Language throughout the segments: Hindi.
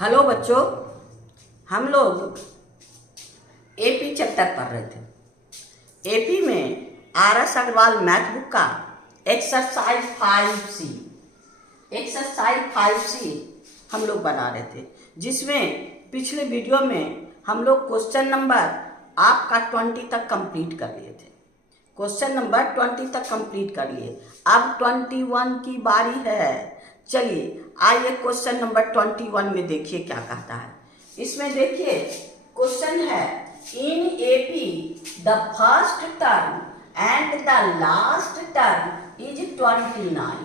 हेलो बच्चों, हम लोग एपी चैप्टर पढ़ रहे थे। एपी में आर.एस. अग्रवाल मैथ बुक का एक्सरसाइज 5C हम लोग बना रहे थे, जिसमें पिछले वीडियो में हम लोग क्वेश्चन नंबर आपका 20 तक कंप्लीट कर लिए थे। क्वेश्चन नंबर 20 तक कंप्लीट कर लिए। अब 21 की बारी है। चलिए आइए क्वेश्चन नंबर 21 में देखिए क्या कहता है। इसमें देखिए क्वेश्चन है, in AP the first term and the last term is 29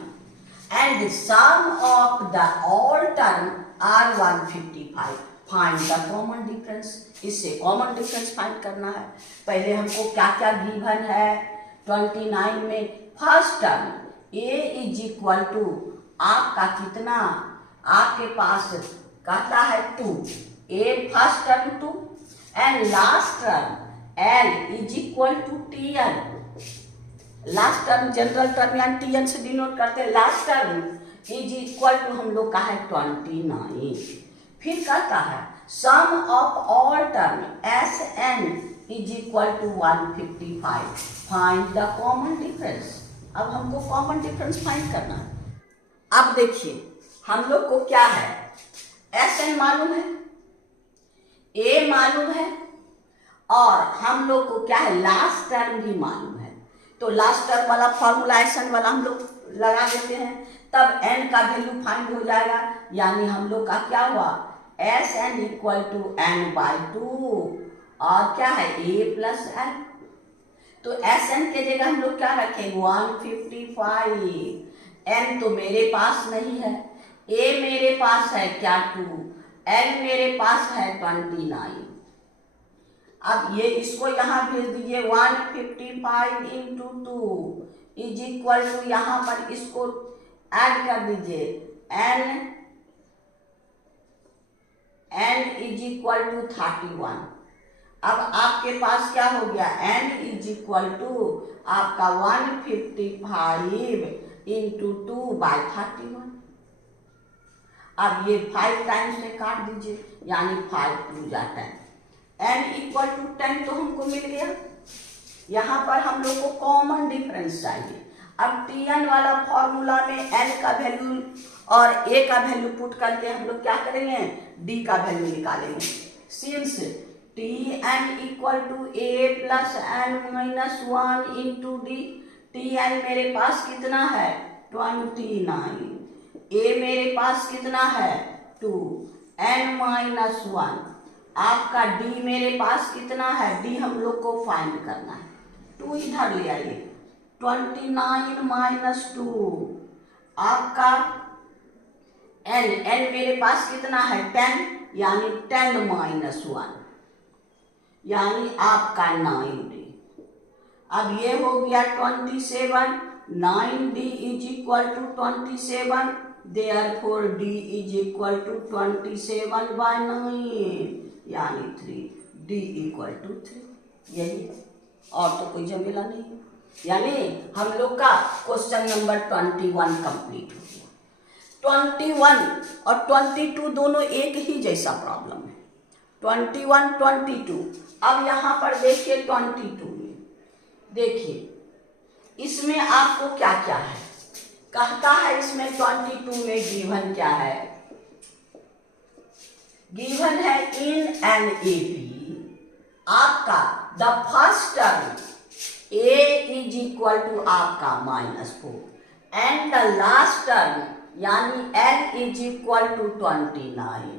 and sum of the all term are 155। Find the common difference. इससे कॉमन डिफरेंस फाइंड करना है। पहले हमको क्या क्या गिवन है। 29 में first term a is equal to आपका कितना, आपके पास कहता है 2, a first term 2 and last term l is equal to t n. Last term general term या टीएन से डिनोट करते हैं। Last term is equal to हम लोग का है 29। फिर कहता है sum of all term s n is equal to 155। Find the common difference. अब हमको कॉमन डिफरेंस फाइंड करना है। अब देखिए हम लोग को क्या है, एस एन मालूम है, ए मालूम है, और हम लोग को क्या है, लास्ट टर्म भी मालूम है। तो लास्ट टर्म वाला फॉर्मूला एस एन वाला हम लोग लगा देते हैं, तब एन का वैल्यू फाइंड हो जाएगा। यानी हम लोग का क्या हुआ, s n equal to n by 2 और क्या है ए प्लस एन। तो एस एन के जगह हम लोग क्या रखेंगे 155। एन तो मेरे पास नहीं है, ए मेरे पास है क्या 2, एन मेरे पास है 29। अब ये इसको यहाँ भेज दीजिए 155 इंटू 2 इज इक्वल टू, यहाँ पर इसको ऐड कर दीजिए एन इज इक्वल टू 31। अब आपके पास क्या हो गया, एन इज इक्वल टू आपका 155 इंटू 2 बाई 31। अब ये 5 टाइम्स में काट दीजिए, यानी 5 2 जा 10। एन इक्वल टू 10 तो हमको मिल गया। यहाँ पर हम लोग को कॉमन डिफरेंस चाहिए। अब टी एन वाला फॉर्मूला में एन का वैल्यू और ए का वैल्यू पुट करके हम लोग क्या करेंगे, डी का वैल्यू निकालेंगे। Since t n equal to a plus n minus 1 into d. T n मेरे पास कितना है 29, ए मेरे पास कितना है 2, एन माइनस 1। आपका डी मेरे पास कितना है, डी हम लोग को फाइंड करना है। 2 इधर ले आइए, 29 माइनस 2 आपका एन मेरे पास कितना है 10, यानी 10 माइनस 1 यानी आपका 9D। अब ये हो गया 27, 9D is equal to 27, therefore D is equal to 27 by 9 यानी 3, D इक्वल टू 3। यही है, और तो कोई झमेला नहीं है। यानी हम लोग का क्वेश्चन नंबर 21 कंप्लीट हो गया। 21 और 22 दोनों एक ही जैसा प्रॉब्लम है। 21 22। अब यहाँ पर देखिए 22 में देखिए इसमें आपको क्या क्या है, कहता है इसमें 22 में गिवन क्या है, गिवन है इन एन एपी आपका the first term a is equal to आपका -4 एंड द लास्ट टर्म यानी l is equal to 29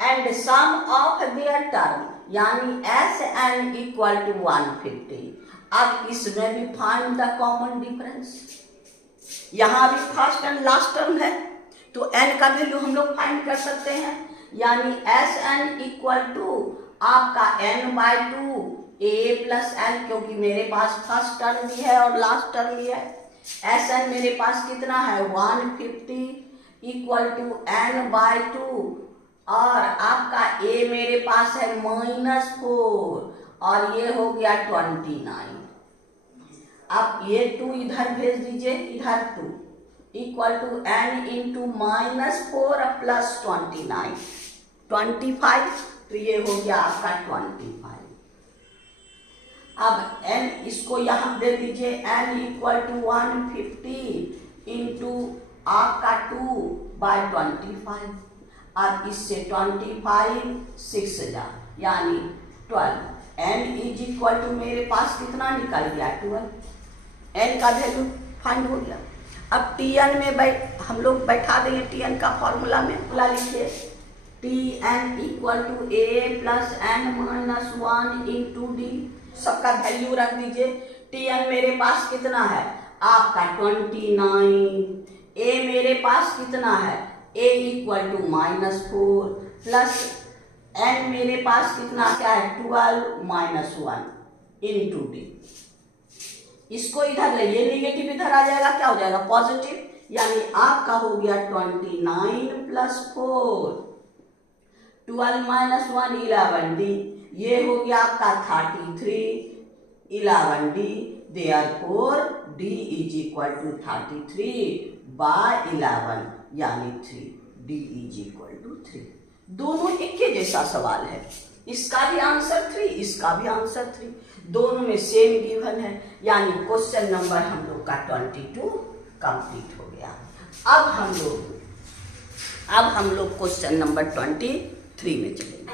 and sum of their term यानी एस एन इक्वल टू 150। अब इसमें भी फाइंड द कॉमन डिफरेंस। यहाँ भी फर्स्ट एंड लास्ट टर्म है, तो एन का वैल्यू हम लोग फाइंड कर सकते हैं। यानी एस एन इक्वल टू आपका n by 2 a plus n, क्योंकि मेरे पास फर्स्ट टर्म भी है और लास्ट टर्म भी है। एस एन मेरे पास कितना है 150 इक्वल टू एन बाई 2 और आपका ए मेरे पास है -4 और ये हो गया 29। अब ये 2 इधर भेज दीजिए, इधर 2 equal to n into -4 plus 29 25, तो ये हो गया आपका 25। अब n इसको यहाँ दे दीजिए, n इक्वल टू 150 इंटू आपका 2/25। अब इससे 25 6 हजार यानी 12। n इज इक्वल टू मेरे पास कितना निकल गया 12। n का वैल्यू फाइंड हो गया। अब tn में हम लोग बैठा देंगे, tn का फॉर्मूला में लिखिए, tn equal to a plus n minus 1 into d. सबका वैल्यू रख दीजिए। tn मेरे पास कितना है आपका 29, a मेरे पास कितना है a equal to -4 plus n मेरे पास कितना क्या है 12 माइनस 1 इंटू डी। इसको इधर ले, ये निगेटिव इधर आ जाएगा, क्या हो जाएगा पॉजिटिव, यानी आपका हो गया 29 प्लस 4, 12 माइनस 1 11 डी, ये हो गया आपका 33 11 d. Therefore d is equal to 33/11 यानी 3, डी इज इक्वल टू 3। दोनों एक ही जैसा सवाल है, इसका भी आंसर 3, इसका भी आंसर 3, दोनों में सेम गिवन है, यानी क्वेश्चन नंबर हम लोग का 22 कंप्लीट हो गया। अब हम लोग क्वेश्चन नंबर 23 में चलेंगे।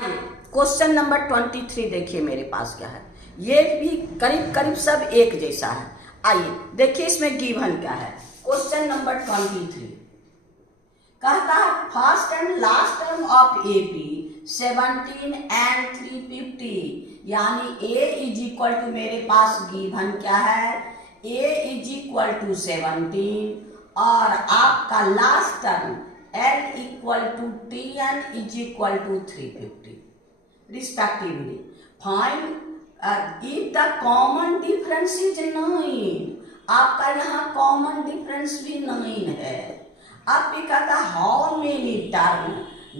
क्वेश्चन नंबर 23 देखिए मेरे पास क्या है, ये भी करीब करीब सब एक जैसा है। आइए देखिए इसमें गिवन क्या है। क्वेश्चन नंबर 23 कहता है first and last term of AP 17 and 350, यानी a इज इक्वल टू मेरे पास गिवन क्या है a इज इक्वल टू 17 और आपका last term n equal to tn is equal to 350 respectively. Find if the common difference is 9, आपका यहाँ कॉमन डिफरेंस भी 9 है। अब भी कहता है how many term,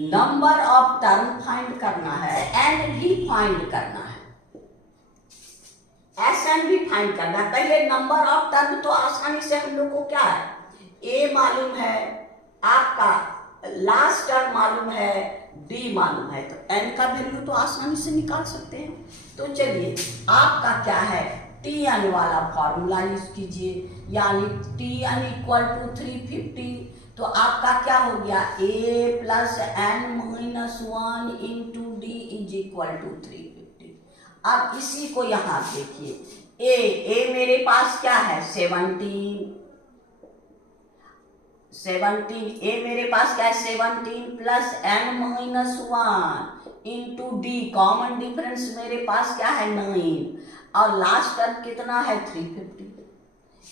number of term find करना है, एंड भी फाइंड करना है, एस एन भी फाइंड करना है। पहले नंबर ऑफ टर्म तो आसानी से हम लोग को क्या है ए मालूम है, आपका लास्ट टर्म मालूम है, डी मालूम है, तो एन का वैल्यू तो आसानी से निकाल सकते हैं। तो चलिए आपका क्या है टी एन वाला फॉर्मूला यूज कीजिए, यानी टी एन इक्वल टू 350, तो आपका क्या हो गया a plus n minus 1 into d is equal to 350। अब इसी को यहाँ देखिए, a मेरे पास क्या है 17, a मेरे पास क्या है 17 plus n minus 1 into D, common difference मेरे पास क्या है 9 और लास्ट टर्म कितना है 350।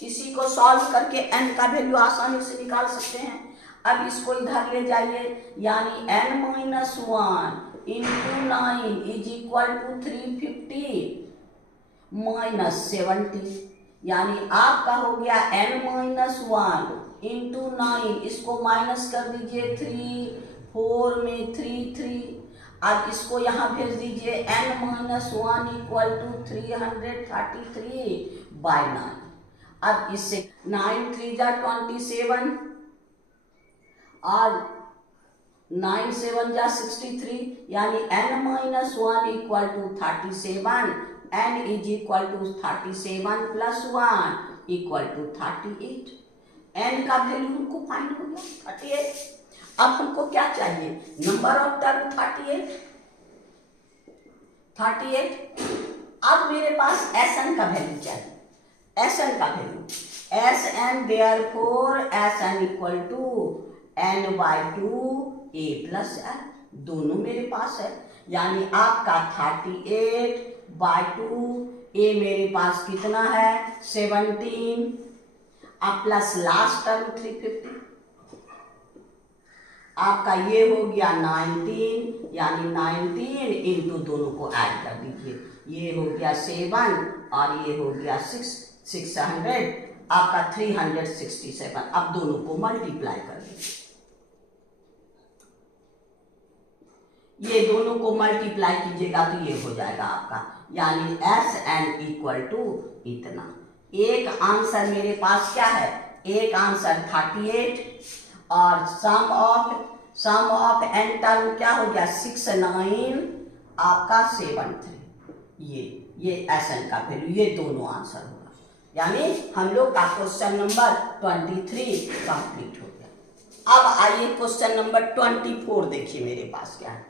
इसी को सॉल्व करके n का वैल्यू आसानी से निकाल सकते हैं। अब इसको इधर ले जाइए, यानी n minus 1 into 9 is equal to 350 minus 70, यानी आपका हो गया n माइनस 1 इंटू 9, इसको माइनस कर दीजिए 3, 4 में 3 3। अब इसको यहाँ भेज दीजिए n माइनस 1 इक्वल टू 333/9। अब इससे 9 3 जा 27 और 9 7 जा 63, यानी n minus 1 equal to 37, n is equal to 37 plus 1 equal to 38। n का वैल्यू हमको फाइंड हो गया 38। अब हमको क्या चाहिए नंबर ऑफ टर्म 38। अब मेरे पास Sn का वैल्यू चाहिए, Sn का value Sn therefore Sn equal to n/2 a plus n, दोनों मेरे पास है, यानी आपका 38/2 a मेरे पास कितना है 17 अब प्लस लास्ट टर्म 350, आपका ये हो गया 19, यानी 19 इंटू दोनों को ऐड कर दीजिए, ये हो गया 7 और ये हो गया 600, आपका 367। अब दोनों को मल्टीप्लाई कर दीजिए, ये दोनों को मल्टीप्लाई कीजिएगा तो ये हो जाएगा आपका, यानी Sn इक्वल टू इतना। एक आंसर मेरे पास क्या है, एक आंसर 38 और sum of sum of n term क्या हो गया 6 9 आपका 7 3। ये एसएन का वैल्यू, ये दोनों आंसर होगा। यानी हम लोग का क्वेश्चन नंबर 23 कंप्लीट हो गया। अब आइए क्वेश्चन नंबर 24 देखिए मेरे पास क्या है।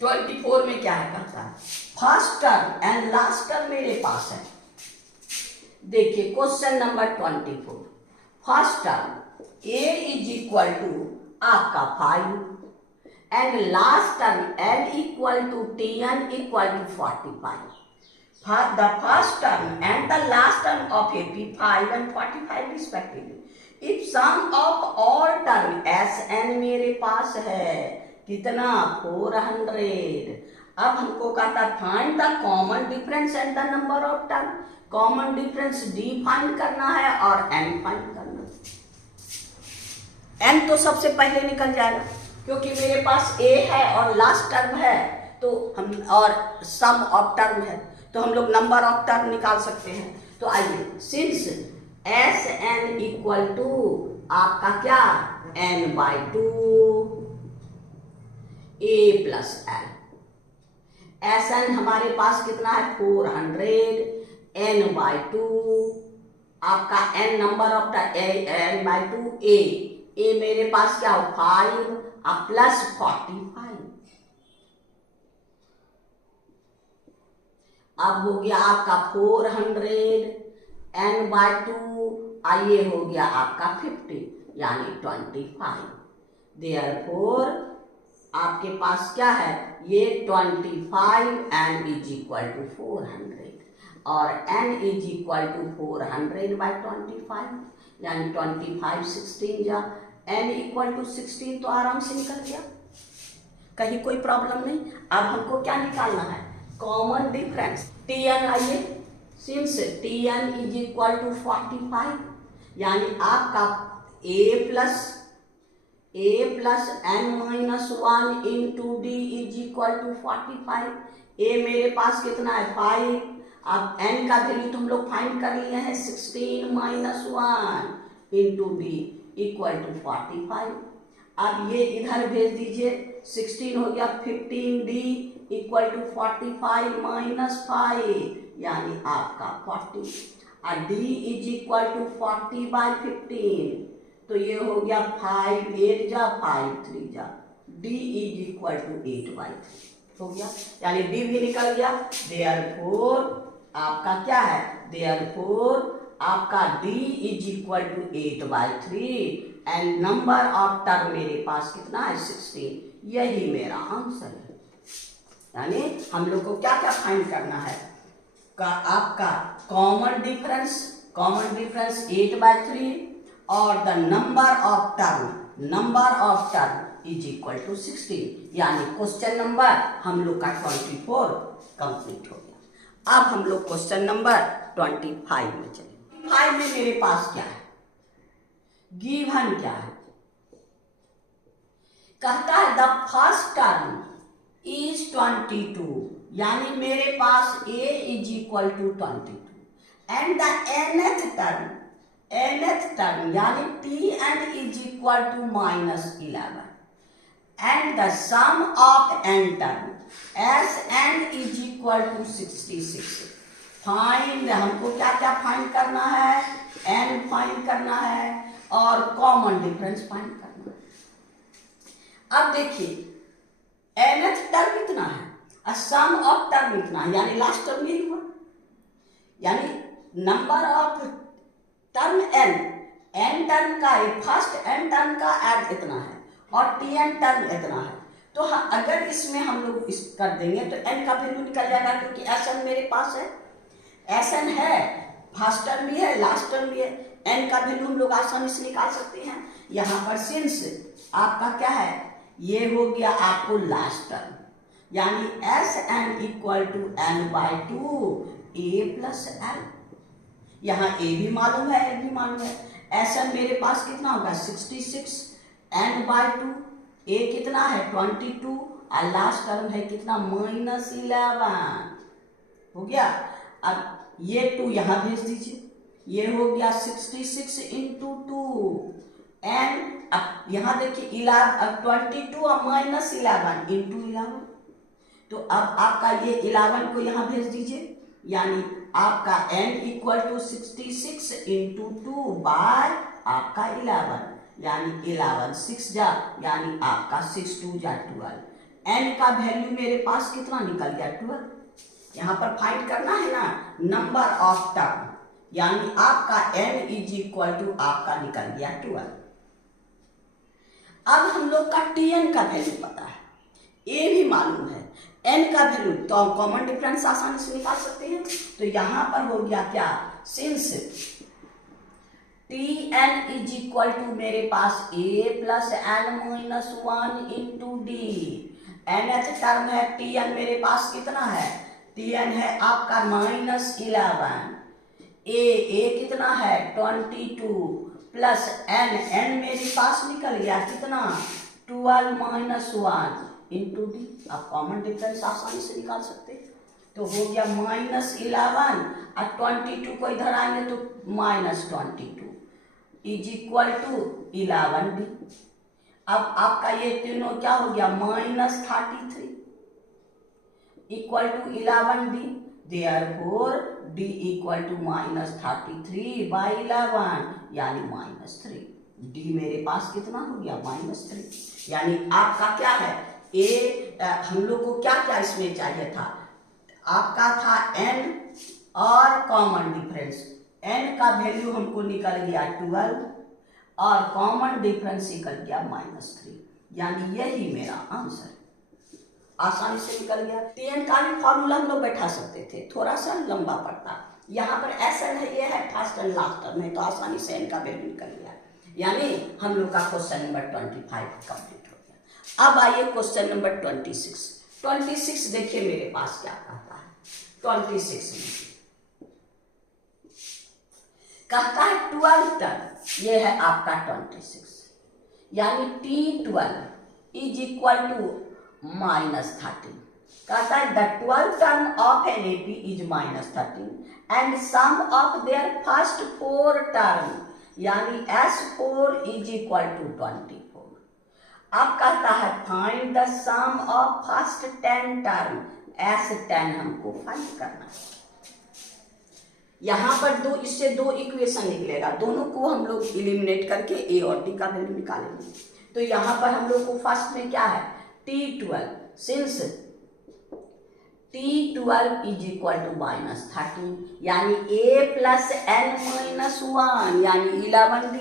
24 में क्या है कहता है first term and last term मेरे पास है। देखिए question number 24, first term a is equal to आपका 5 and last term l equal to tn equal to 45। The first term and the last term of AP 5 and 45 respectively. If sum of all term Sn मेरे पास है कितना 400। अब हमको कहता find the common difference and the number of term. Common difference d find करना है और n फाइंड करना है। n तो सबसे पहले निकल जाएगा क्योंकि मेरे पास a है और लास्ट टर्म है तो हम और सम ऑफ टर्म है तो हम लोग नंबर ऑफ टर्म निकाल सकते हैं। तो आइए since s n equal to आपका क्या n by 2 a plus l. S n हमारे पास कितना है 400 n बाई 2 आपका n number of n by 2 a मेरे पास क्या हो 5 प्लस 45। अब हो गया आपका 400 n बाई 2 आइए हो गया आपका 50 यानी 25। देयरफॉर आपके पास क्या है ये 25 n इज इक्वल टू 400 और n is equal to 400 by 25 यानी 25 16 जा n इक्वल टू 16 तो आराम से निकल गया, कहीं कोई प्रॉब्लम नहीं। अब हमको क्या निकालना है कॉमन डिफरेंस tn। आइए since tn is equal to 45 यानी आपका a plus n minus 1 into d is equal to 45। a मेरे पास कितना है 5। अब n का वैल्यू तो हम लोग फाइंड कर लिए हैं 16 minus 1 into d equal to 45। अब ये इधर भेज दीजिए 16 हो गया 15d इक्वल टू 45 माइनस 5 यानी आपका 40 और d is equal to 40 by 15 तो ये हो गया 5 8 जा 5 3 जा d is equal to 8 by 3 हो गया यानी d भी निकल गया। देयरफॉर आपका क्या है देयरफॉर आपका d is equal to 8 by 3 and number of term मेरे पास कितना है 16। यही मेरा आंसर है। यानी हम लोग को क्या क्या फाइंड करना है का आपका कॉमन डिफरेंस 8 बाई 3 और the number of term is equal to 16 यानी क्वेश्चन नंबर हम लोग का 24 कंप्लीट हो गया। अब हम लोग क्वेश्चन नंबर 25 में चले। 5 में मेरे पास क्या है गिवन क्या है कहता है द फर्स्ट टर्म इज 22 यानी मेरे पास a is equal to 22 and the nth term यानी tn is equal to minus 11 and the sum of n term sn is equal to 66। Find हमको क्या क्या फाइंड करना है n फाइंड करना है और कॉमन डिफरेंस फाइंड करना है। अब देखिए nth टर्म इतना है और सम ऑफ टर्म इतना है यानी लास्ट टर्म यही हुआ यानी number of term n term का फर्स्ट n टर्म का ऐड इतना है और tn टर्म इतना है। तो अगर इसमें हम लोग इस कर देंगे तो n का वैल्यू निकल जाएगा क्योंकि sn मेरे पास है sn है फर्स्ट टर्म भी है लास्ट टर्म भी है n का वैल्यू हम लोग आसानी से निकाल सकते हैं। यहाँ पर सिंस आपका क्या है ये हो गया आपको लास्ट टर्म यानी sn equal to n by 2 a plus l. यहाँ a भी मालूम है l भी मालूम है। sn मेरे पास कितना होगा 66 n बाई 2 a कितना है 22 और लास्ट टर्म है कितना माइनस 11 हो गया। अब ये 2 यहाँ भेज दीजिए ये हो गया 66 इंटू 2 n, अब यहाँ देखिए 22 और माइनस 11 इंटू 11, तो अब आपका ये 11 को यहाँ भेज दीजिए, यानी आपका n equal to 66 into 2 by आपका 11, यानी 11 6 जा, यानी आपका 6 2 जा 12। n का वैल्यू मेरे पास कितना निकल गया 12। यहाँ पर फाइंड करना है ना नंबर ऑफ टर्म, यानी आपका n इज इक्वल टू आपका निकल गया 12। अब हम लोग का tn का वैल्यू पता है, a भी मालूम है, n का वैल्यू तो कॉमन डिफरेंस आसानी से निकाल सकते हैं। तो यहां पर हो गया क्या, since tn is equal to मेरे पास a plus n minus 1 into d, nth term है tn मेरे पास कितना है, tn है आपका -11, a कितना है 22 प्लस n मेरे पास निकल गया कितना 12 माइनस 1 इंटू डी। आप कॉमन डिफरेंस आसानी से निकाल सकते हैं। तो हो गया -11 और 22 को इधर आएंगे तो -22 इज इक्वल टू 11 डी। अब आपका ये तीनों क्या हो गया -33 equal to 11 d, therefore d equal to -33 by 11 यानी -3। d मेरे पास कितना हो गया -3, यानी आपका क्या है हम लोग को क्या क्या इसमें चाहिए था, आपका था n और कॉमन डिफरेंस, n का वैल्यू हमको निकल गया 12 और कॉमन डिफरेंस निकल गया -3, यानी यही मेरा आंसर आसानी से निकल गया। tn का भी फॉर्मूला हम लोग बैठा सकते थे, थोड़ा सा लंबा पड़ता, यहाँ पर ऐसा है ये है फर्स्ट एंड लास्ट टर्म में, तो आसानी से n का वैल्यू निकल गया, यानी हम लोग का क्वेश्चन नंबर 25 कंप्लीट हो गया। अब आइए क्वेश्चन नंबर 26 देखिए मेरे पास क्या कहता है। 26 में कहता है 12 टर्म, ये है आपका 26, यानी T12 इज इक्वल टू -13। कहता है the 12 term of an AP is -13 and sum of their first 4 term यानी S4 इज इक्वल टू 24। अब कहता है find the sum of first 10 term, S10 हमको फाइंड करना है। यहाँ पर इससे दो इक्वेशन निकलेगा, दोनों को हम लोग इलिमिनेट करके ए और डी का वैल्यू निकालेंगे। तो यहाँ पर हम लोग को फर्स्ट में क्या है T12, since T12 is equal to -13 यानी a प्लस n माइनस 1 यानी 11d,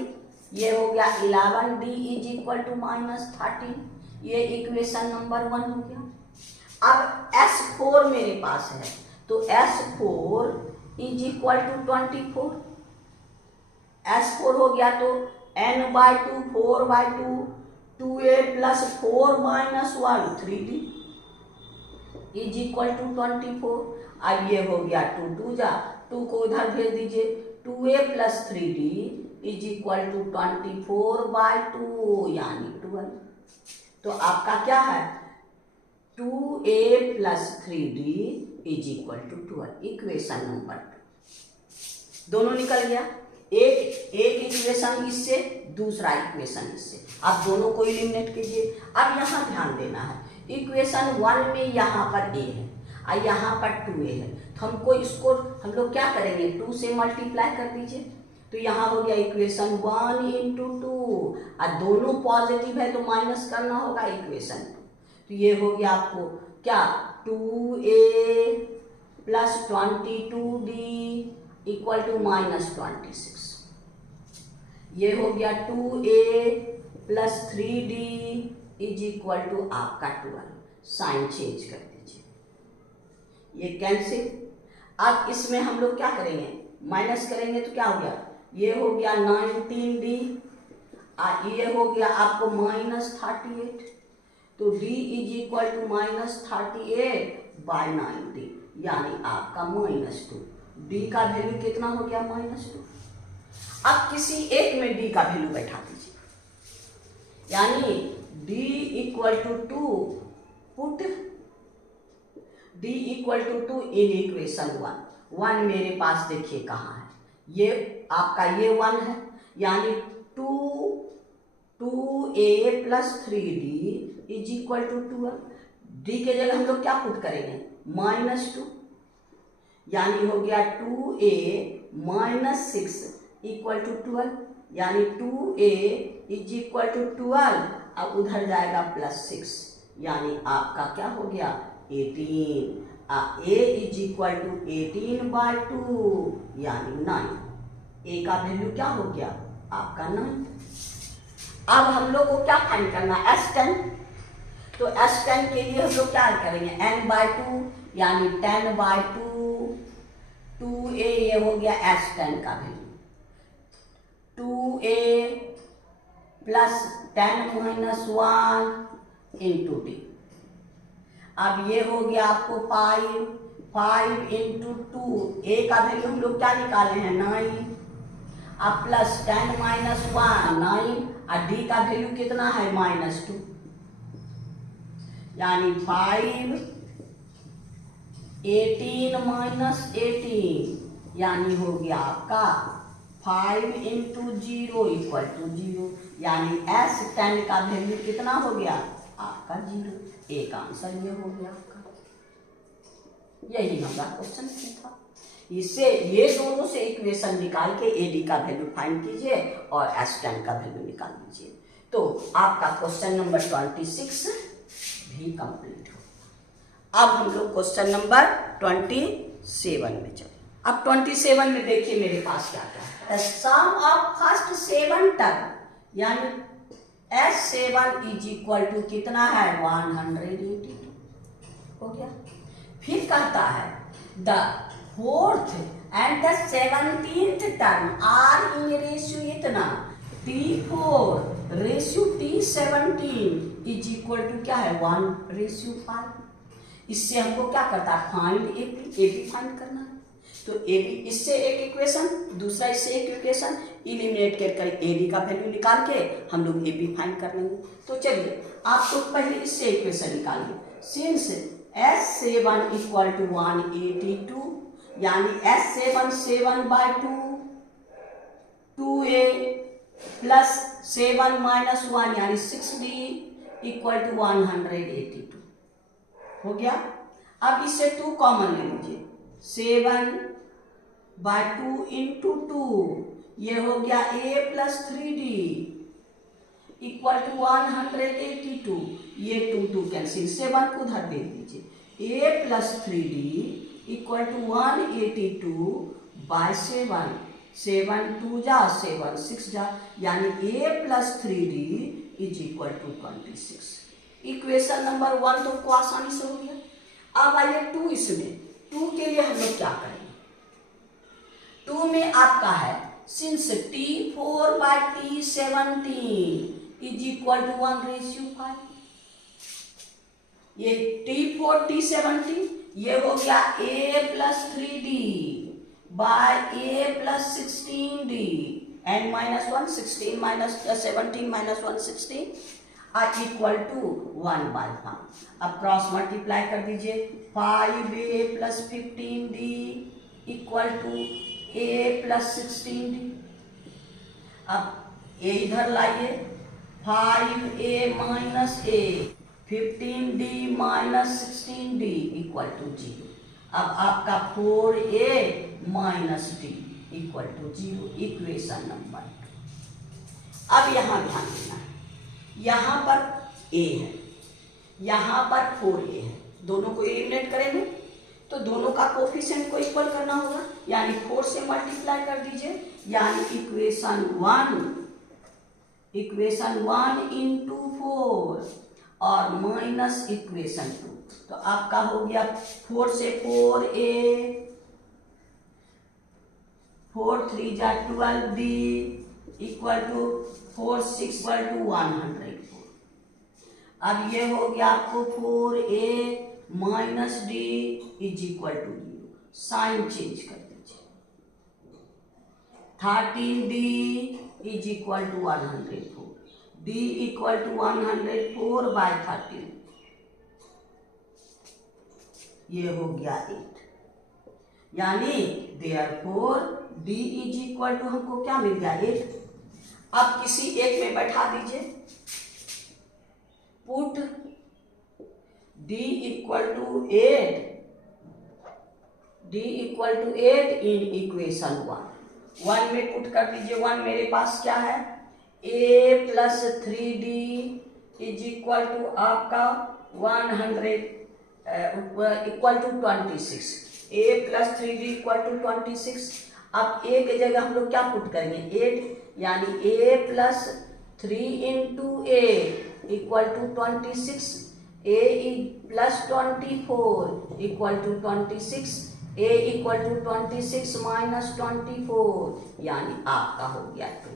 ये हो गया 11d इज इक्वल टू -13, ये इक्वेशन नंबर 1 हो गया। अब S4 मेरे पास है, तो S4 is equal to 24, S4 हो गया तो n/2 4/2 2a plus 4 minus 1 3d is equal to 24। अब ये हो गया 2 2 जा, 2 को उधर भेज दीजिए, 2a plus 3d is equal to 24/2 यानी 12। तो आपका क्या है 2a plus 3d is equal to 12, equation number 2। दोनों निकल गया, एक इक्वेशन इससे, दूसरा इक्वेशन इससे। आप दोनों को एलिमिनेट कीजिए। अब यहाँ ध्यान देना है, इक्वेशन 1 में यहाँ पर a है और यहाँ पर 2a है, तो हमको इसको हम लोग क्या करेंगे 2 से मल्टीप्लाई कर दीजिए। तो यहाँ हो गया इक्वेशन 1 इंटू 2 और दोनों पॉजिटिव है तो माइनस करना होगा इक्वेशन 2। तो ये हो गया आपको क्या 2a plus 22d equal to -26, ये हो गया 2a plus 3d is equal to आपका 12। साइन चेंज कर दीजिए, ये कैंसिल। अब इसमें हम लोग क्या करेंगे माइनस करेंगे तो क्या हो गया, ये हो गया 19d और ये हो गया आपको -38, तो d is equal to -38/9d यानी आपका -2। d का वैल्यू कितना हो गया -2। अब किसी एक में d का वैल्यू बैठा दीजिए, यानी d equal to 2, put d equal to 2 in equation 1 मेरे पास देखिए कहाँ है, ये आपका ये 1 है, यानी 2 2a plus 3d is equal to 12। D के जगह हम लोग क्या पुट करेंगे, -2, यानी हो गया 2a माइनस 6 इक्वल टू 12, यानी 2a इज इक्वल टू 12, अब उधर जाएगा +6, यानी आपका क्या हो गया 18। a इज इक्वल टू 18/2 यानी 9। a का वैल्यू क्या हो गया आपका 9। अब हम लोग को क्या फाइंड करना है, S10। तो S10 के लिए हम लोग क्या करेंगे, n/2 यानी 10/2, 2a ये हो गया S10 का value, 2a plus 10 minus 1 into d। अब ये हो गया आपको 5 इंटू 2, a का वैल्यू हम लोग क्या निकाले हैं 9, अब प्लस 10 माइनस 1 9, और d का वैल्यू कितना है -2, यानी 5 18 माइनस 18 यानी हो गया आपका 5 इंटू 0 इक्वल टू 0, यानी S10 का वैल्यू कितना हो गया आपका 0। एक आंसर ये हो गया आपका, यही हमारा क्वेश्चन था। इससे ये दोनों से इक्वेशन निकाल के AD का वैल्यू फाइंड कीजिए और S10 का वैल्यू निकाल लीजिए, तो आपका क्वेश्चन नंबर 26 भी कंप्लीट हो। अब हम लोग क्वेश्चन नंबर 27 में चले। अब 27 में देखिए मेरे पास क्या क्या है, सम ऑफ फर्स्ट 7 टर्म यानी S7 इज इक्वल टू कितना है 182 हो गया। फिर कहता है the fourth and the 17th term are in ratio इतना T4 ratio T17 is equal to क्या है 1:5। इससे हमको क्या करता है फाइंड एबी फाइंड करना है, तो एबी इससे एक इक्वेशन, दूसरा इससे एक इक्वेशन इलिमिनेट कर एडी का वैल्यू निकाल के हम लोग एबी फाइंड कर लेंगे। तो चलिए आपको पहले इससे इक्वेशन निकालिए, सिंस S7 इक्वल टू 182 यानी S7 7/2 2a प्लस 7 माइनस 1 यानी 6d इक्वल टू 182 हो गया। अब इससे 2 कॉमन ले लीजिए, 7/2 इंटू 2 ये हो गया a plus 3d equal to 182, ये 2 कैंसिल, 7 को उधर दे दीजिए, a plus 3d equal to 182/7, 7 2 जा 7 6 जा, यानी a plus 3d is equal to 26। Equation number 1 तो को आसानी से हो गया। अब आइए 2 इसमें, 2 के लिए हम लोग क्या करेंगे, 2 में आपका है since T4/T17 is equal to 1:5, ये T4 T17 ये हो गया a plus 3d by a plus 16d and -1 16 minus 17 minus 1 16 are equal to 1/5। अब क्रॉस मल्टीप्लाई कर दीजिए, 5a plus 15d equal to a plus 16d। अब a इधर लाइए, 5a minus a 15d minus 16d equal to 0। अब आपका 4a minus d equal to 0, equation number 2। अब यहां ध्यान देना है, यहां पर a है, यहां पर 4a है, दोनों को एलिमिनेट करेंगे तो दोनों का कोफिशिएंट को इक्वल करना होगा, यानी 4 से मल्टीप्लाई कर दीजिए, यानी इक्वेशन 1 इंटू 4 और माइनस इक्वेशन 2, तो आपका हो गया 4 से 4a, 4 3 जा 12d equal to 4 6 equal to 104। अब ये हो गया आपको 4a minus d is equal to 0, sign change कर दीजिए, 13d is equal to 104, d equal to 104/13, ये हो गया 8, यानी therefore d is equal to हमको क्या मिल गया 8। अब किसी एक में बैठा दीजिए, put d equal to 8 in equation 1 में पुट कर दीजिए। 1 मेरे पास क्या है, a plus 3d is equal to आपका 100 equal to 26। a plus 3d equal to 26। अब a की जगह हम लोग क्या पुट करेंगे, 8, यानी a plus 3 into a equal to 26, a plus 24 equal to 26, a equal to 26 minus 24, यानी आपका हो गया 2।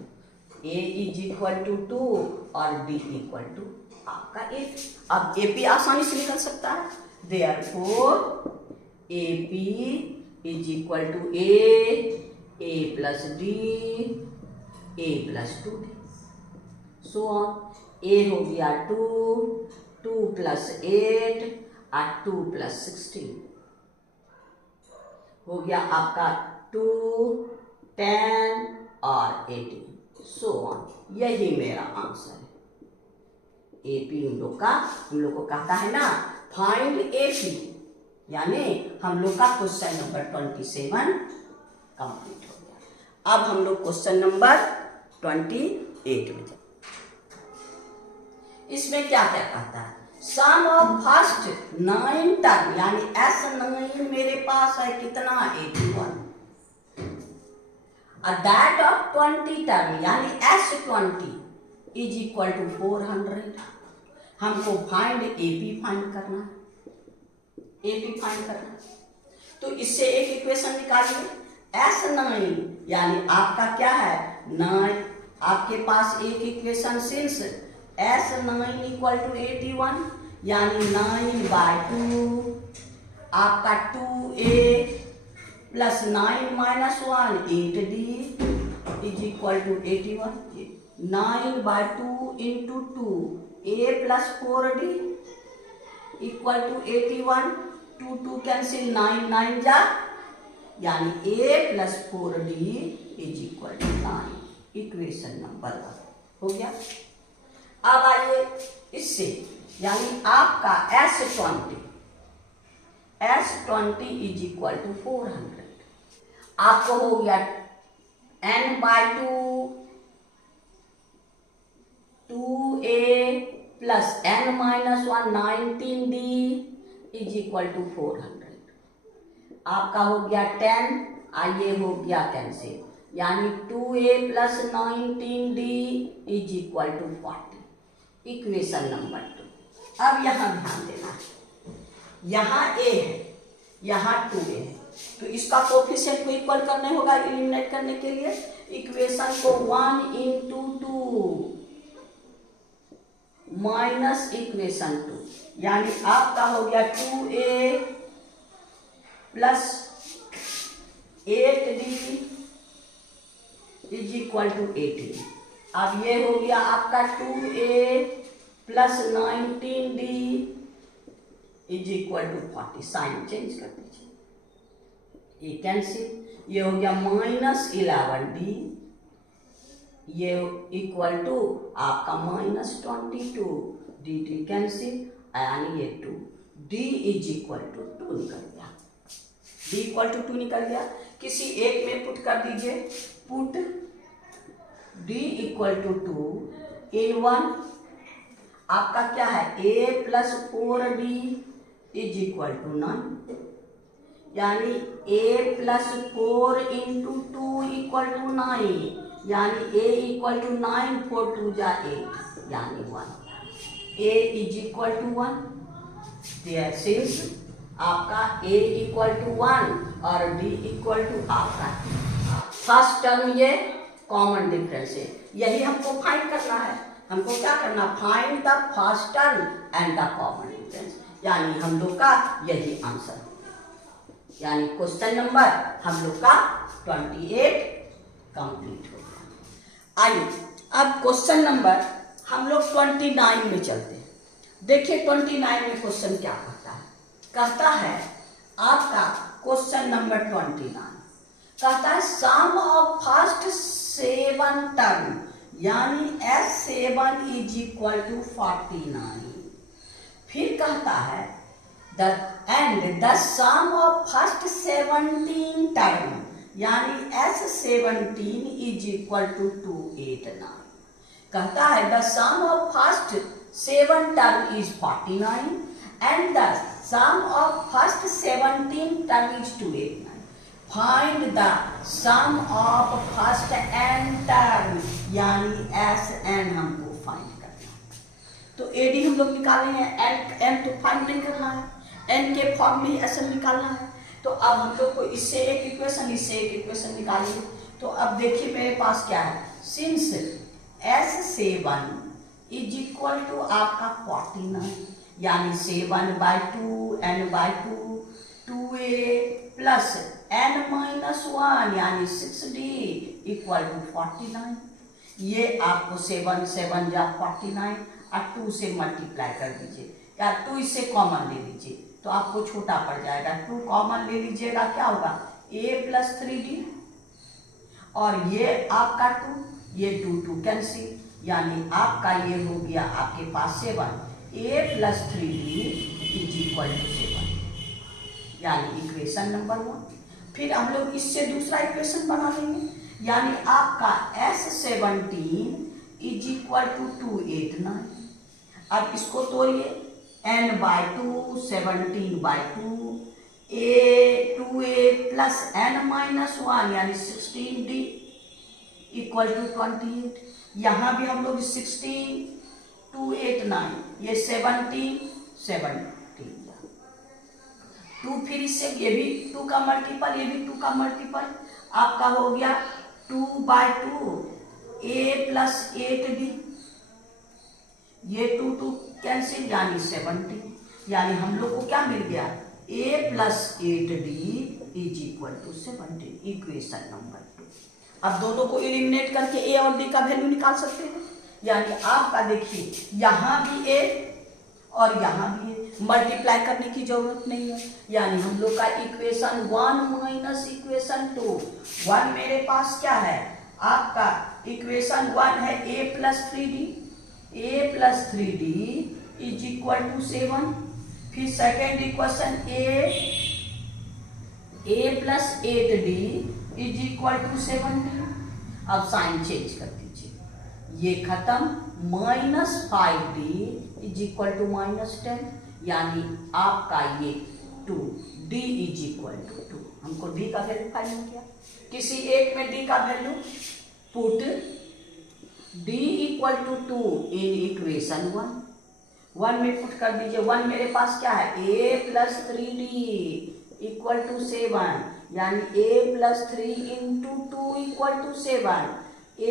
a इज इक्वल टू 2 और d इक्वल टू आपका 8। अब AP आसानी से निकल सकता है, therefore AP is equal to a plus d, a plus 2d, so on. a हो गया 2 प्लस 8 और 2 प्लस 16 हो गया आपका 2, 10 और 18, सो ऑन। यही मेरा आंसर है। AP हम लोग को कहता है ना फाइंड AP, यानी हम लोग का क्वेश्चन नंबर 27 कंप्लीट हो गया। अब हम लोग क्वेश्चन नंबर 28 में जाए। इसमें क्या क्या कहता है, सम ऑफ फर्स्ट 9 टर्म, यानी S9 मेरे पास है कितना, 81, और दैट ऑफ 20 टर्म, यानी S20 इज इक्वल टू 400। हमको फाइंड AP फाइंड करना है, AP फाइंड करना है। तो इससे एक इक्वेशन निकालिए, S9 यानी आपका क्या है 9, आपके पास एक equation since S9 equal to 81, यानी 9/2 आपका 2a plus 9 minus 1 8d is equal to 81। 9/2 into 2a plus 4d equal to 81। 2 cancel, 9 जा, यानी a plus 4d is equal to 9। Equation number 1 हो गया। अब आइए इससे, यानी आपका S20 इज इक्वल टू 400, आपको हो गया n/2 2a plus n minus 1 19d is equal to 400। आपका हो गया 10, आइए हो गया कैंसिल, यानी 2a plus 19d is equal to 40। Equation number 2। अब यहाँ ध्यान देना है, यहाँ a है, यहाँ 2a है, तो इसका कोफिशिएंट को इक्वल करने होगा एलिमिनेट करने के लिए। इक्वेशन को 1 इंटू 2 माइनस इक्वेशन 2, यानी आपका हो गया 2a plus 8d is equal to 18। अब ये हो गया आपका 2a plus 19d is equal to 40। Sign change कर दीजिए, ये कैंसिल, ये हो गया माइनस 11d, ये इक्वल टू आपका माइनस 22, dt कैंसिल, यानी ये 2, d इज इक्वल टू 2 निकल गया, d इक्वल टू 2 निकल गया। किसी एक में पुट कर दीजिए, put d equal to 2 in 1, आपका क्या है a plus 4d is equal to 9, यानी a plus 4 into 2 equal to 9, यानी a इक्वल टू 9 4 2 जा 8, यानी 1। a is equal to 1, there since आपका a इक्वल टू 1 और d इक्वल टू आपका फर्स्ट टर्म, ये कॉमन डिफरेंस है, यही हमको फाइंड करना है। हमको क्या करना, find the first term and the common difference, यानी हम लोग का यही आंसर, यानी क्वेश्चन नंबर हम लोग का 28 कंप्लीट हो गया। आइए अब क्वेश्चन नंबर हम लोग 29 में चलते हैं। देखिए 29 में क्वेश्चन क्या कहता है, कहता है आपका क्वेश्चन नंबर 29 कहता है सम ऑफ फर्स्ट 7 टर्म, यानी S7 इज इक्वल टू 49। फिर कहता है the sum of first 17 term यानी S17 इज इक्वल टू 289। कहता है the sum of first 7 term is 49 and the sum of first 17 term is 289. Find the sum of first n term यानी Sn हमको फाइंड करना है। तो AD हम लोग निकाले हैं, n तो फाइंड नहीं करना है, n के फॉर्म में Sn निकालना है। तो अब हम लोग को इससे एक इक्वेशन, इससे एक इक्वेशन निकालेंगे। तो अब देखिए मेरे पास क्या है, since S7 is equal to आपका 49 यानी 7/2 n/2 2a प्लस n-1 यानी 6d इक्वल टू 49। ये आपको 7 7 या 49 और 2 से मल्टीप्लाई कर दीजिए या 2 इससे कॉमन ले लीजिए तो आपको छोटा पड़ जाएगा। 2 कॉमन ले लीजिएगा क्या होगा a प्लस 3d और ये आपका 2, ये 2 कैंसिल यानी आपका ये हो गया आपके पास 7 a plus 3d is equal to 7 यानी इक्वेशन नंबर 1। फिर हम लोग इससे दूसरा इक्वेशन बना लेंगे यानी आपका S17 इज इक्वल टू 289। अब इसको तोड़िए n/2 17/2 2a प्लस n-1 यानी 16d इक्वल टू 28। यहाँ भी हम लोग 16 289 ये 17 2 फिर इससे ये भी 2 का मल्टीपल, ये भी 2 का मल्टीपल आपका हो गया 2/2 a प्लस 8d ये 2 कैंसिल यानी 70 यानी हम लोग को क्या मिल गया a plus 8d is equal to 70 equation number 2। अब दोनों को एलिमिनेट करके a और d का वैल्यू निकाल सकते हैं यानी आपका देखिए यहाँ भी a और यहाँ भी a, मल्टीप्लाई करने की जरूरत नहीं है यानी हम लोग का इक्वेशन 1 माइनस इक्वेशन 2 1 मेरे पास क्या है आपका इक्वेशन 1 है a plus 3d is equal to 7। फिर second equation a plus 8d is equal to 17। अब साइन चेंज कर दीजिए ये खत्म -5d इज इक्वल टू -10 यानी आपका ये 2d इज इक्वल टू 2। हमको d का वैल्यू फाइंड किया, किसी एक में d का value put d equal to 2 in equation 1 में पुट कर दीजिए। 1 मेरे पास क्या है a plus 3d equal to 7 यानी a plus 3 into 2 equal to 7 a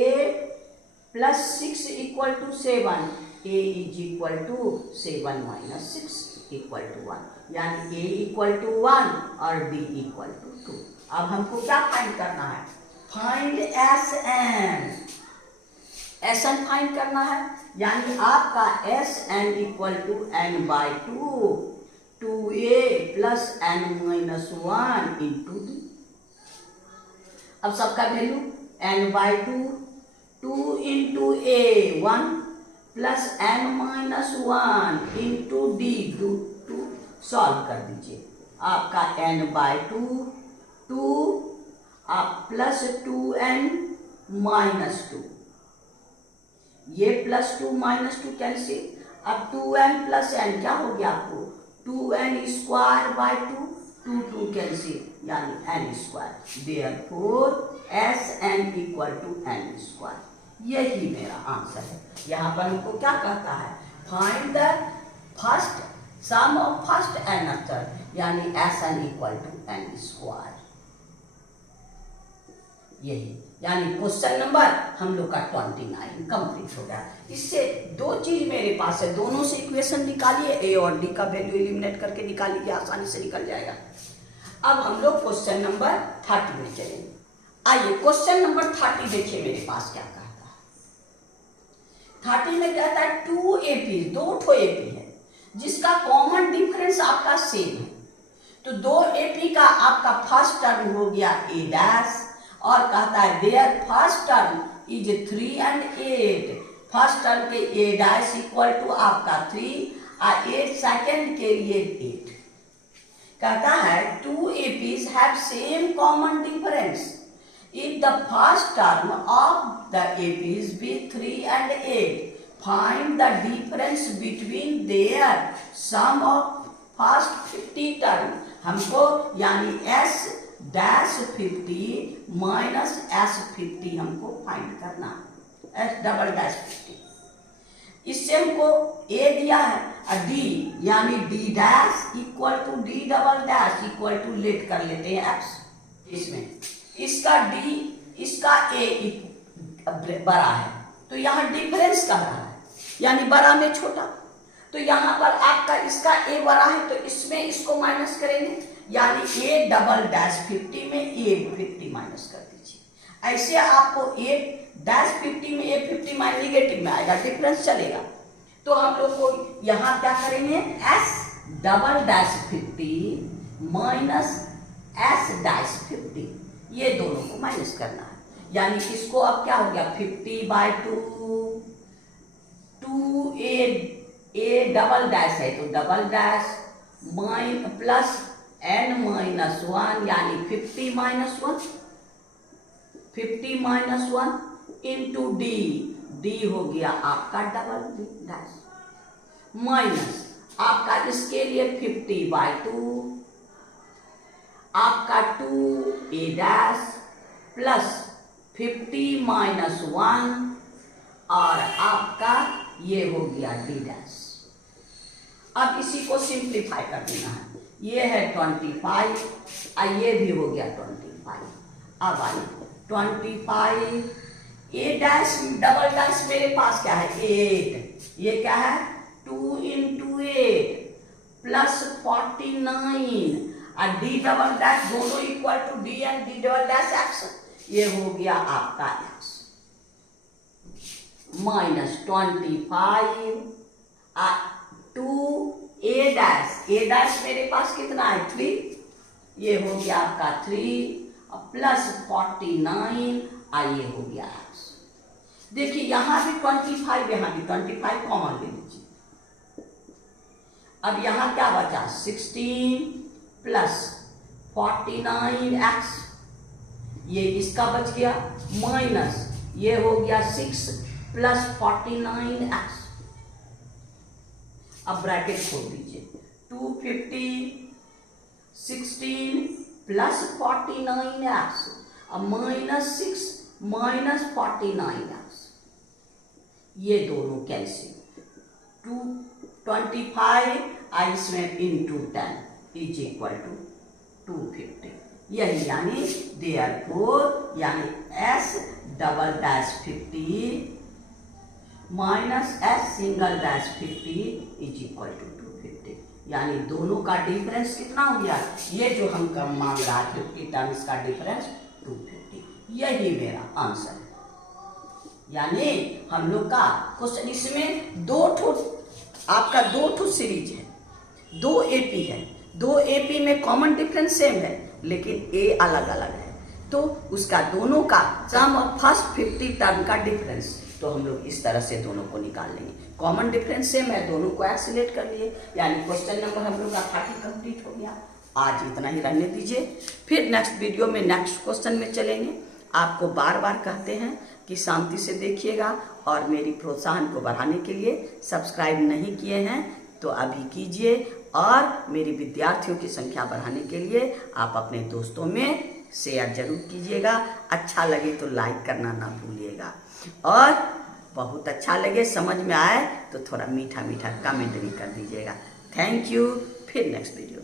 plus 6 equal to 7 a is equal to 7 minus 6 equal to 1 यानी a इक्वल टू 1 और d इक्वल टू 2। अब हमको क्या फाइंड करना है, फाइंड Sn फाइंड करना है यानी आपका Sn equal to n/2 2a plus n-1 into d। अब सबका वैल्यू n/2 2 इंटू a 1 plus n-1 into d 2 solve कर दीजिए। आपका n/2 2 आप प्लस 2n माइनस 2 ये प्लस 2 माइनस 2 कैंसिल। अब 2n प्लस n क्या हो गया आपको 2n स्क्वायर बाय 2 2 कैंसिल यानी n square. Therefore Sn equal to n square. यही मेरा आंसर है। यहाँ पर हमको क्या कहता है, find the first sum of first and third यानी Sn equal to n square. यही यानी क्वेश्चन नंबर हम लोग का 29 कंप्लीट हो गया। इससे दो चीज मेरे पास है, दोनों से इक्वेशन निकालिए, a और d का वैल्यू एलिमिनेट करके निकालिए, आसानी से निकल जाएगा। अब हम लोग क्वेश्चन नंबर 30 में चलेंगे। आइए क्वेश्चन नंबर 30 देखिए मेरे पास क्या कहता है। 30 में कहता है 2AP, दो ठो AP है जिसका कॉमन डिफरेंस आपका सेम है। तो 2AP का आपका फर्स्ट टर्म हो गया a डैश और कहता है there first term is 3 and 8। First term के ए डैश इक्वल टू आपका 3 और 8 सेकेंड के लिए 8। कहता है two APs have same common difference if the first term of the APs be 3 and 8, find the difference between their sum of first 50 term। हमको यानी S डैश 50 माइनस S 50 हमको फाइंड करना है, S डबल डैश 50। इससे हमको A दिया है और D यानी D dash equal to D double dash equal to let कर लेते हैं X। इसमें इसका D इसका A बड़ा है तो यहाँ डिफरेंस का रहा है, यानी बड़ा में छोटा। तो यहाँ पर आपका इसका A बड़ा है तो इसमें इसको माइनस करेंगे, यानी A डबल डैश 50 में A 50 माइनस कर दीजिए। ऐसे आपको A डैश 50 में A 50 माइनस निगेटिव में आएगा, डिफरेंस चलेगा। तो हम लोग को यहाँ क्या करेंगे, S double dash 50 minus S dash 50, ये दोनों को माइनस करना है। यानी इसको अब क्या हो गया 50/2 A डबल डैश है तो double dash plus n minus 1 यानी 50 माइनस 1 इंटू D हो गया आपका डबल डैश माइनस आपका इसके लिए 50/2 आपका 2A डैश प्लस 50 माइनस 1 और आपका ये हो गया D डैश। अब इसी को सिंप्लीफाई कर देना है, ये है 25 और ये भी हो गया 25। अब आइए 25 A डैश डबल डैश मेरे पास क्या है 8, ये क्या है 2 इंटू 8 प्लस 49 और D डबल डैश दोनों equal to D and D double dash X, ये हो गया आपका X माइनस 25 2A डैश मेरे पास कितना है 3, ये हो गया आपका 3 प्लस 49 और ये हो गया X। देखिए यहाँ भी 25 यहाँ भी 25 कॉमन ले लीजिए। अब यहाँ क्या बचा 16 प्लस 49x, ये इसका बच गया माइनस ये हो गया 6 प्लस 49x। अब ब्रैकेट खोल दीजिए 250 16 प्लस 49x अब माइनस 6 माइनस 49x, ये दोनों कैसे 225 और इसमें इंटू 10 इज इक्वल टू 250, यही यानी देयरफॉर यानी S double dash 50 minus S single dash 50 is equal to 250, यानी दोनों का डिफरेंस कितना हो गया, ये जो हम कम मांग रहा है 50 टर्म्स का डिफरेंस 250, यही मेरा आंसर है। यानी हम लोग का क्वेश्चन इसमें दो ठो सीरीज है, 2 AP है, 2 AP में कॉमन डिफरेंस सेम है लेकिन A अलग अलग है, तो उसका दोनों का सम ऑफ फर्स्ट 50 टर्म का डिफरेंस, तो हम लोग इस तरह से दोनों को निकाल लेंगे। कॉमन डिफरेंस सेम है, दोनों को एक्सीलेट कर लिए, यानी क्वेश्चन नंबर हम लोग का 30 कंप्लीट हो गया। आज इतना ही रहने दीजिए, फिर नेक्स्ट वीडियो में नेक्स्ट क्वेश्चन में चलेंगे। आपको बार बार कहते हैं कि शांति से देखिएगा और मेरी प्रोत्साहन को बढ़ाने के लिए सब्सक्राइब नहीं किए हैं तो अभी कीजिए, और मेरी विद्यार्थियों की संख्या बढ़ाने के लिए आप अपने दोस्तों में शेयर जरूर कीजिएगा। अच्छा लगे तो लाइक करना ना भूलिएगा, और बहुत अच्छा लगे समझ में आए तो थोड़ा मीठा मीठा कमेंट भी कर दीजिएगा। थैंक यू, फिर नेक्स्ट वीडियो।